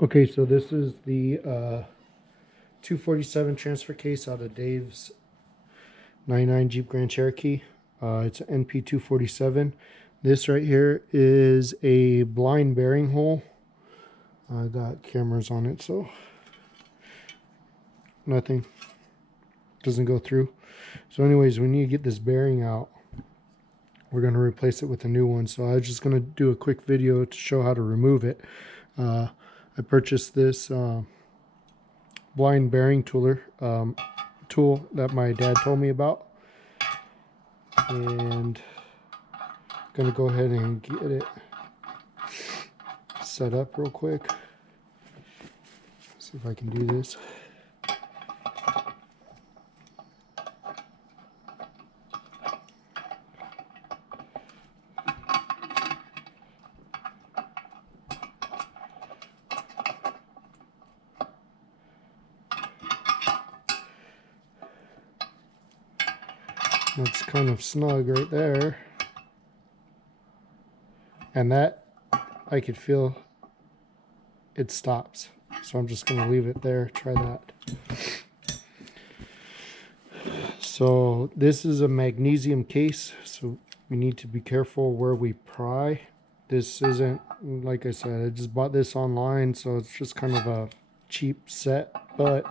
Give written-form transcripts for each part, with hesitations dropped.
Okay, so this is the 247 transfer case out of Dave's 99 Jeep Grand Cherokee. It's an NP 247. This right here is a blind bearing hole. I got cameras on it, so nothing doesn't go through. So anyways, we need to get this bearing out. We're going to replace it with a new one. So I was just going to do a quick video to show how to remove it. I purchased this blind bearing tool that my dad told me about, and I'm gonna go ahead and get it set up real quick. See if I can do this. That's kind of snug right there. And that, I could feel it stops. So I'm just going to leave it there. Try that. So this is a magnesium case. So we need to be careful where we pry. This isn't, like I said, I just bought this online. So it's just kind of a cheap set. But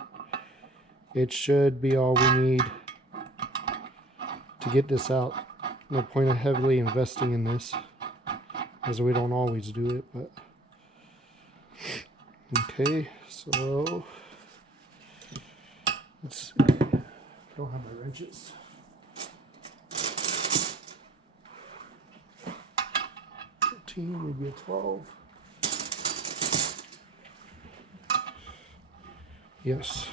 it should be all we need to get this out. No point of heavily investing in this, as we don't always do it. But okay, so let's see. I don't have my wrenches. Maybe a 12. Yes,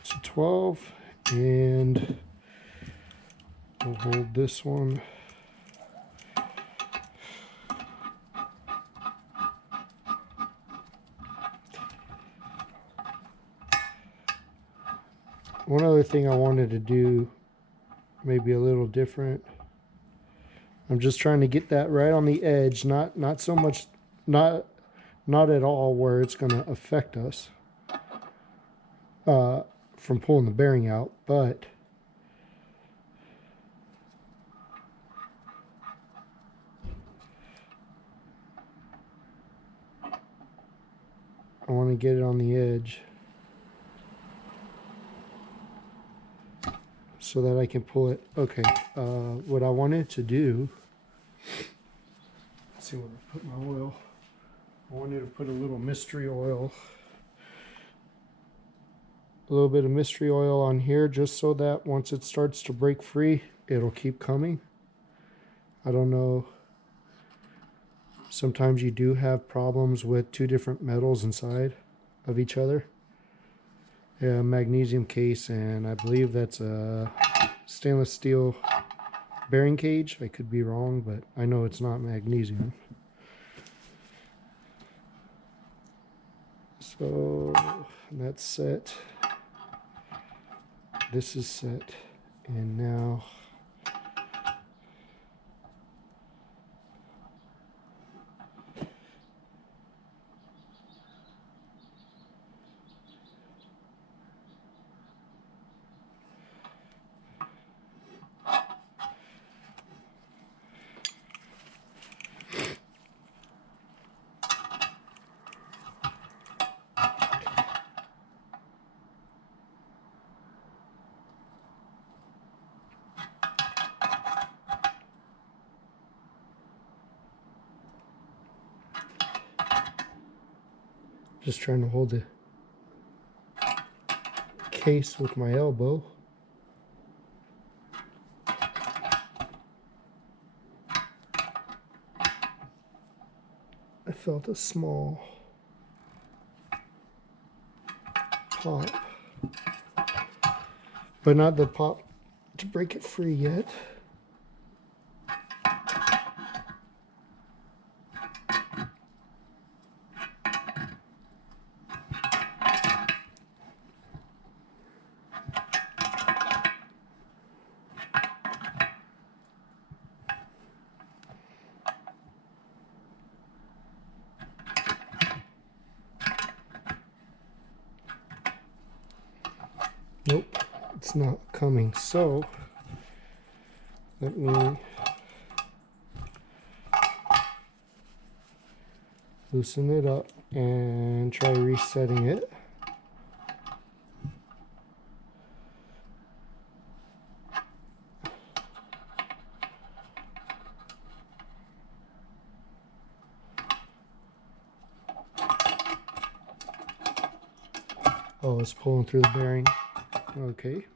it's a 12, and we'll hold this one. One other thing I wanted to do, maybe a little different. I'm just trying to get that right on the edge, not so much, not at all where it's going to affect us from pulling the bearing out, but I want to get it on the edge so that I can pull it. Okay, what I wanted to do, let's see where I put my oil. I wanted to put a little mystery oil, a little bit of mystery oil on here, just so that once it starts to break free, it'll keep coming. I don't know. Sometimes you do have problems with two different metals inside of each other. Yeah, magnesium case, and I believe that's a stainless steel bearing cage. I could be wrong, but I know it's not magnesium. So that's set. This is set, and now just trying to hold the case with my elbow. I felt a small pop, but not the pop to break it free yet. Nope, it's not coming. So let me loosen it up and try resetting it. Oh, it's pulling through the bearing. Okay.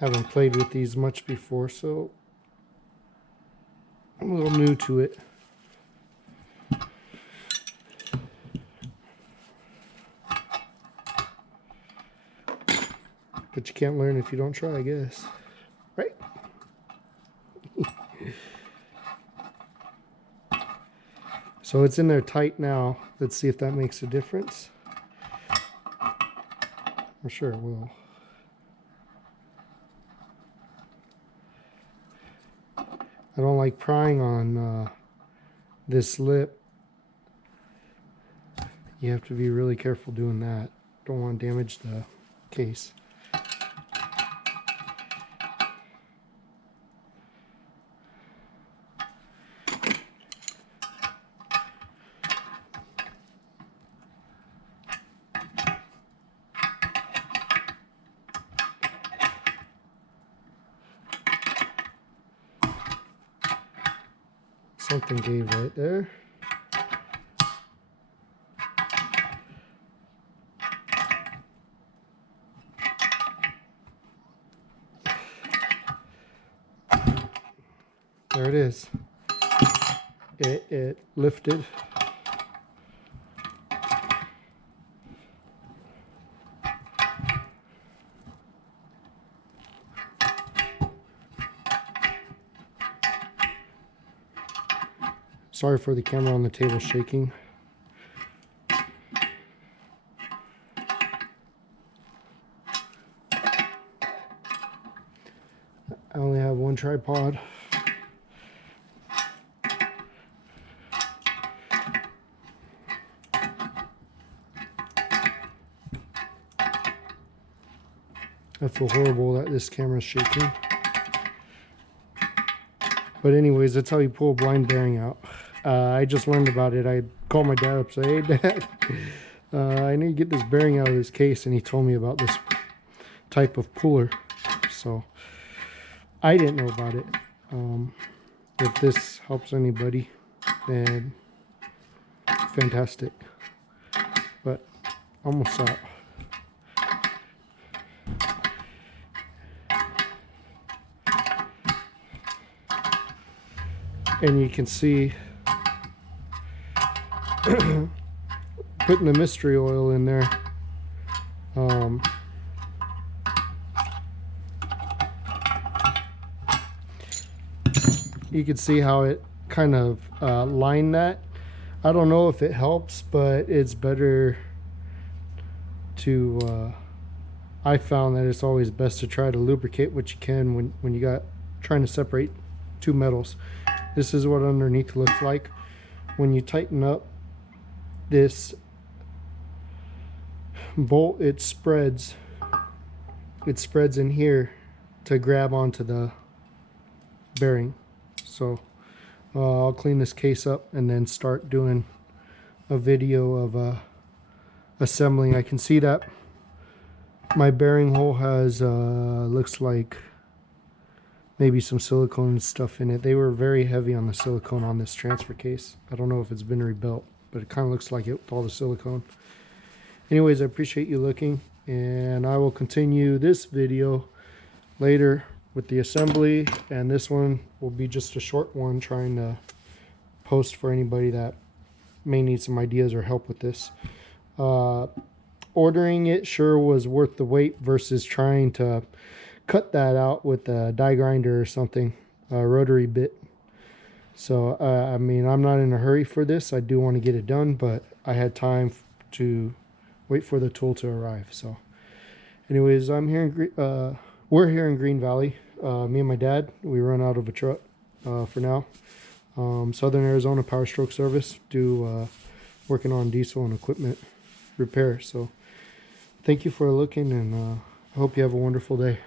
Haven't played with these much before, so I'm a little new to it. But you can't learn if you don't try, I guess. Right? So it's in there tight now. Let's see if that makes a difference. I'm sure it will. I don't like prying on this lip. You have to be really careful doing that. Don't want to damage the case. Something gave right there. There it is. It lifted. Sorry for the camera on the table shaking. I only have one tripod. I feel horrible that this camera's shaking. But anyways, that's how you pull a blind bearing out. I just learned about it. I called my dad up, say, "Hey Dad, I need to get this bearing out of this case," and he told me about this type of puller. So I didn't know about it. If this helps anybody, then fantastic. But almost out. And you can see putting the mystery oil in there. You can see how it kind of lined that. I don't know if it helps, but it's better to I found that it's always best to try to lubricate what you can when you got trying to separate two metals. This is what underneath looks like. When you tighten up this bolt, it spreads in here to grab onto the bearing. So I'll clean this case up and then start doing a video of assembling. I can see that my bearing hole has looks like maybe some silicone stuff in it. They were very heavy on the silicone on this transfer case. I don't know if it's been rebuilt, but it kind of looks like it with all the silicone. Anyways, I appreciate you looking, and I will continue this video later with the assembly, and this one will be just a short one trying to post for anybody that may need some ideas or help with this. Ordering it sure was worth the wait versus trying to cut that out with a die grinder or something, a rotary bit. So, I mean, I'm not in a hurry for this. I do want to get it done, but I had time to wait for the tool to arrive. So, anyways, we're here in Green Valley. Me and my dad, we run out of a truck for now. Southern Arizona Power Stroke Service, working on diesel and equipment repair. So, thank you for looking, and I hope you have a wonderful day.